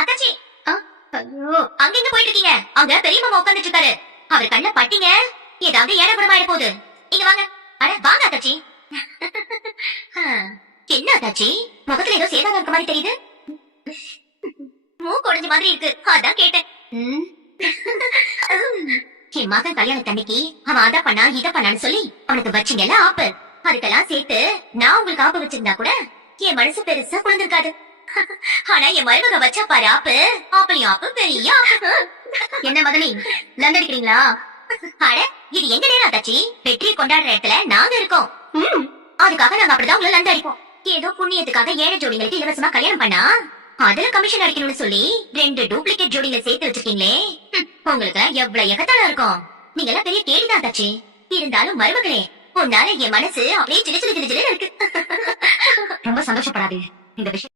அத்தாச்சி. ஐயோ, அங்க எங்க போயிட்டு இருக்கீங்க? அங்க பெரிய மாமா உட்கார்ந்துட்டு இருக்காரு. அவர் கண்ண பட்டீங்க ஏதாவது ஏடகுடமாயிட போகுது. இங்க வாங்க. அட வாங்க அத்தாச்சி. என்ன அத்தாச்சி, முகத்துல ஏதோ சேதாரம் இருக்க மாதிரி தெரியுது. மூக்கு உடைஞ்ச மாதிரி இருக்கு, அதான் கேட்டேன். என் மகன் கல்யாணத்தன்னைக்கு அவன் அத பண்ணா இத பண்ணான்னு சொல்லி அவனுக்கு வச்சிங்கல்ல ஆப்பு, அதுக்கெல்லாம் சேர்த்து நான் உங்களுக்கு ஆப்பு வச்சிருந்தா கூட என் மனசு பெருசா குழந்திருக்காது. ஆனா என் மருமக வச்சா பாரு ஆப்பு, ஆப்பலையும் ஆப்பு பெரிய ஆப்பு. என்ன மதனி, லந்தடிக்கிறீங்களா? அட இது எங்க நேரம் அத்தாச்சி, வெற்றியை கொண்டாடுற இடத்துல நாங்க இருக்கோம். அதுக்காக நாங்க அப்படிதான் உங்களை லந்து அடிப்போம். ஏதோ புண்ணியத்துக்காக ஏழை ஜோடிங்களுக்கு இலவசமா கல்யாணம் பண்ணா அதுல கமிஷன் அடிக்கணும்னு சொல்லி 2 டூப்ளிகேட் ஜோடிகளை சேர்த்து வச்சிருக்கீங்களே, உங்களுக்கு எவ்வளவு எகத்தாளம் இருக்கும். நீங்க எல்லாம் பெரிய கேடிதான் அத்தாச்சி. இருந்தாலும் மருமகளே, உன்னால என் மனசு அப்படியே சிலு சிலு சிலு சிலு இருக்கு. ரொம்ப சந்தோஷப்படாதீங்க. இந்த விஷயம்